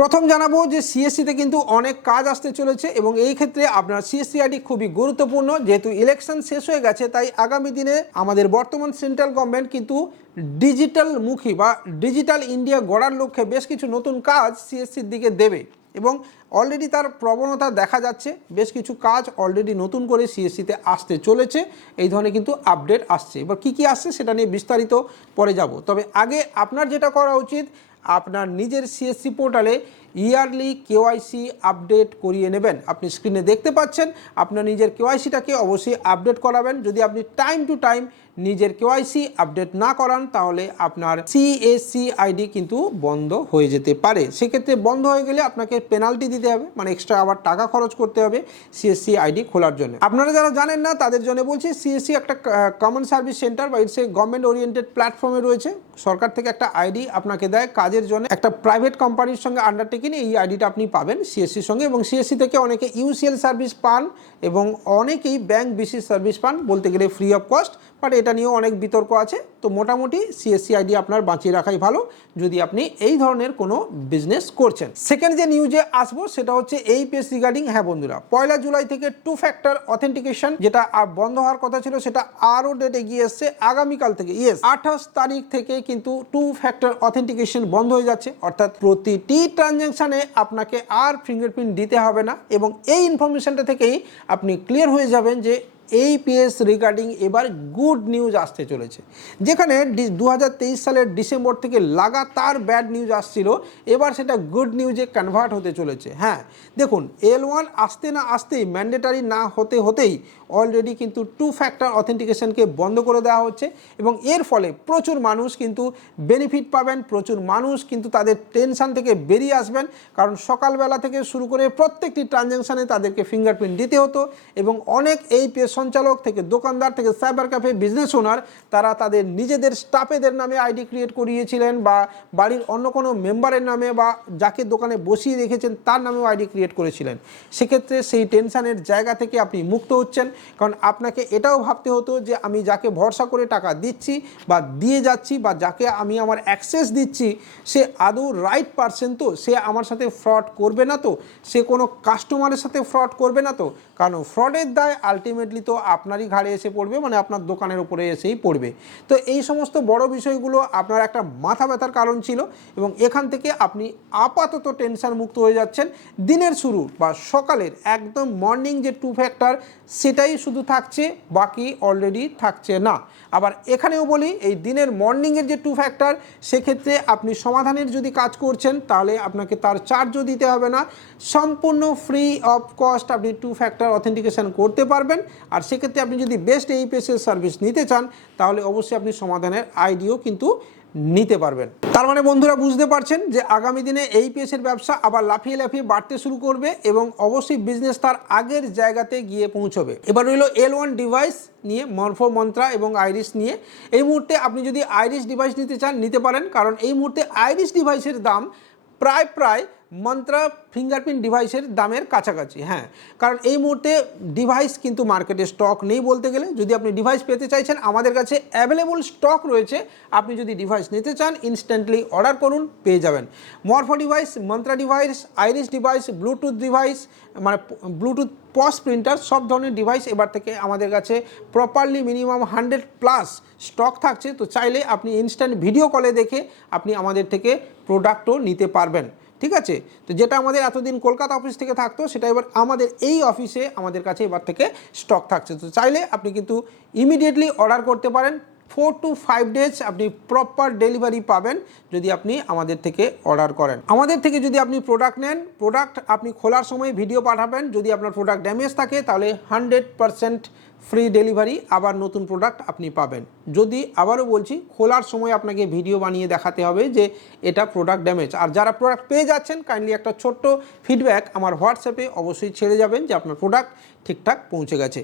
প্রথম জানাব যে সিএসসিতে কিন্তু অনেক কাজ আসতে চলেছে এবং এই ক্ষেত্রে আপনার সিএসসি আইডি খুবই গুরুত্বপূর্ণ। যেহেতু ইলেকশন শেষ হয়ে গেছে, তাই আগামী দিনে আমাদের বর্তমান সেন্ট্রাল গভর্নমেন্ট কিন্তু ডিজিটাল মুখী বা ডিজিটাল ইন্ডিয়া গড়ার লক্ষ্যে বেশ কিছু নতুন কাজ সিএসসির দিকে দেবে এবং অলরেডি তার প্রবণতা দেখা যাচ্ছে। বেশ কিছু কাজ অলরেডি নতুন করে সিএসসিতে আসতে চলেছে। এই ধরনের কিন্তু আপডেট আসছে। এবার কী কী আসছে সেটা নিয়ে বিস্তারিত পরে যাব। তবে আগে আপনার যেটা করা উচিত আপনার নিজের সিএসসি পোর্টালে ইয়ারলি কেওয়াইসি আপডেট করিয়ে নেবেন। আপনি স্ক্রিনে দেখতে পাচ্ছেন, আপনার নিজের কেওয়াইসিটাকে অবশ্যই আপডেট করাবেন। যদি আপনি টাইম টু টাইম নিজের কেওয়াইসি আপডেট না করান, তাহলে আপনার সিএসসি আইডি কিন্তু বন্ধ হয়ে যেতে পারে। সেক্ষেত্রে বন্ধ হয়ে গেলে আপনাকে পেনাল্টি দিতে হবে মানে এক্সট্রা আবার টাকা খরচ করতে হবে সিএসসি আইডি খোলার জন্য। আপনারা যারা জানেন না, তাদের জন্য বলছি সিএসসি একটা কমন সার্ভিস সেন্টার বা ইটস এ গভর্নমেন্ট ওরিয়েন্টেড প্ল্যাটফর্মে রয়েছে। সরকার থেকে একটা আইডি আপনাকে দেয়, কাজের জন্য একটা প্রাইভেট কোম্পানির সঙ্গে আন্ডারটেকিং এই আইডিটা আপনি পাবেন সিএসসির সঙ্গে এবং সিএসসি থেকে অনেকে ইউসিএল সার্ভিস পান এবং অনেকেই ব্যাংক বিসিস সার্ভিস পান, বলতে গেলে ফ্রি অফ কস্ট বাট এটা নিয়েও অনেক বিতর্ক আছে। তো মোটামুটি সিএসসি আইডি আপনার বাঁচিয়ে রাখাই ভালো, যদি আপনি এই ধরনের কোনো বিজনেস করছেন। সেকেন্ড যে নিউজে আসব, সেটা হচ্ছে এই পেস রিগার্ডিং হ্যাঁ বন্ধুরা, পয়লা জুলাই থেকে টু ফ্যাক্টর অথেন্টিকেশন যেটা বন্ধ হওয়ার কথা ছিল, সেটা আরও ডেট এগিয়ে এসছে আগামীকাল থেকে। ইয়েস আঠাশ তারিখ থেকে কিন্তু টু ফ্যাক্টর অথেন্টিকেশন বন্ধ হয়ে যাচ্ছে। অর্থাৎ প্রতিটি ট্রানজ্যাকশানে আপনাকে আর ফিঙ্গারপ্রিন্ট দিতে হবে না। এবং এই ইনফরমেশনটা থেকেই আপনি ক্লিয়ার হয়ে যাবেন যে এই পিএস রিগার্ডিং এবার গুড নিউজ আসতে চলেছে। যেখানে দু হাজার তেইশ সালের ডিসেম্বর থেকে লাগাতার ব্যাড নিউজ আসছিল, এবার সেটা গুড নিউজে কনভার্ট হতে চলেছে। হ্যাঁ দেখুন এল ওয়ান আসতে না আসতেই ম্যান্ডেটারি না হতে হতেই অলরেডি কিন্তু টু ফ্যাক্টর অথেন্টিকেশনকে বন্ধ করে দেওয়া হচ্ছে এবং এর ফলে প্রচুর মানুষ কিন্তু বেনিফিট পাবেন, প্রচুর মানুষ কিন্তু তাদের টেনশান থেকে বেরিয়ে আসবেন। কারণ সকালবেলা থেকে শুরু করে প্রত্যেকটি ট্রানজ্যাকশানে তাদেরকে ফিঙ্গারপ্রিন্ট দিতে হতো এবং অনেক এই পে সঞ্চালক থেকে দোকানদার থেকে সাইবার ক্যাফে বিজনেস ওনার তারা তাদের নিজেদের স্টাফেদের নামে আইডি ক্রিয়েট করিয়েছিলেন বা বাড়ির অন্য কোনো মেম্বারের নামে বা যাকে দোকানে বসিয়ে রেখেছেন তার নামেও আইডি ক্রিয়েট করেছিলেন। সেক্ষেত্রে সেই টেনশানের জায়গা থেকে আপনি মুক্ত হচ্ছেন। কারণ আপনাকে এটাও ভাবতে হতো যে আমি যাকে ভরসা করে টাকা দিচ্ছি বা দিয়ে যাচ্ছি বা যাকে আমি আমার অ্যাক্সেস দিচ্ছি, সে আদৌ রাইট পারসন তো? সে আমার সাথে ফ্রড করবে না তো? সে কোনো কাস্টমারের সাথে ফ্রড করবে না তো? কারণ ফ্রডের দায় আলটিমেটলি তো আপনারই ঘাড়ে এসে পড়বে মানে আপনার দোকানের উপরে এসেই পড়বে। তো এই সমস্ত বড় বিষয়গুলো আপনার একটা মাথা ব্যথার কারণ ছিল এবং এখান থেকে আপনি আপাতত টেনশন মুক্ত হয়ে যাচ্ছেন। দিনের শুরু বা সকালের একদম মর্নিং যে টু ফ্যাক্টর সেটাই শুধু থাকছে, বাকি অলরেডি থাকছে না। আবার এখানেও বলি, এই দিনের মর্নিংয়ের যে টু ফ্যাক্টর সেক্ষেত্রে আপনি সমাধানের যদি কাজ করছেন, তাহলে আপনাকে তার চার্জও দিতে হবে না। সম্পূর্ণ ফ্রি অফ কস্ট আপনি টু ফ্যাক্টর অথেন্টিকেশন করতে পারবেন। আর সেক্ষেত্রে আপনি যদি বেস্ট এই পেসের সার্ভিস নিতে চান, তাহলে অবশ্যই আপনি সমাধানের আইডিও কিন্তু নিতে পারবেন। তার মানে বন্ধুরা বুঝতে পারছেন যে আগামী দিনে এই পেসের ব্যবসা আবার লাফিয়ে লাফিয়ে বাড়তে শুরু করবে এবং অবশ্যই বিজনেস তার আগের জায়গাতে গিয়ে পৌঁছবে। এবার রইল এল ওয়ান ডিভাইস নিয়ে মরফো মন্ত্রা এবং আইরিস নিয়ে। এই মুহূর্তে আপনি যদি আইরিস ডিভাইস নিতে চান, নিতে পারেন। কারণ এই মুহূর্তে আইরিস ডিভাইসের দাম প্রায় প্রায় মন্ত্রা ফিঙ্গারপ্রিন্ট ডিভাইসের দামের কাছাকাছি হ্যাঁ। কারণ এই মুহূর্তে ডিভাইস কিন্তু মার্কেটে স্টক নেই বলতে গেলে। যদি আপনি ডিভাইস পেতে চাইছেন, আমাদের কাছে অ্যাভেলেবল স্টক রয়েছে। আপনি যদি ডিভাইস নিতে চান, ইনস্ট্যান্টলি অর্ডার করুন, পেয়ে যাবেন। Morpho device, Mantra device iris device, Bluetooth device মানে ব্লুটুথ পস প্রিন্টার, সব ধরনের ডিভাইস এবার থেকে আমাদের কাছে properly minimum hundred plus stock থাকছে। তো চাইলে আপনি ইনস্ট্যান্ট ভিডিও কলে দেখে আপনি আমাদের থেকে প্রোডাক্টও নিতে পারবেন। ঠিক আছে? তো যেটা আমাদের এতদিন কলকাতা অফিস থেকে থাকতো, সেটা এবার আমাদের এই অফিসে আমাদের কাছে এবার থেকে স্টক থাকছে। তো চাইলে আপনি কিন্তু ইমিডিয়েটলি অর্ডার করতে পারেন। ফোর টু ফাইভ ডেজ আপনি প্রপার ডেলিভারি পাবেন যদি আপনি আমাদের থেকে অর্ডার করেন। আমাদের থেকে যদি আপনি প্রোডাক্ট নেন প্রোডাক্ট আপনি খোলার সময় ভিডিও পাঠাবেন। যদি আপনার প্রোডাক্ট ড্যামেজ থাকে, তাহলে হান্ড্রেড পারসেন্ট ফ্রি ডেলিভারি আবার নতুন প্রোডাক্ট আপনি পাবেন। যদি আবারও বলছি, খোলার সময় আপনাকে ভিডিও বানিয়ে দেখাতে হবে যে এটা প্রোডাক্ট ড্যামেজ আর যারা প্রোডাক্ট পেয়ে যাচ্ছেন কাইন্ডলি একটা ছোট্ট ফিডব্যাক আমার হোয়াটসঅ্যাপে অবশ্যই ছেড়ে যাবেন যে আপনার প্রোডাক্ট ঠিকঠাক পৌঁছে গেছে।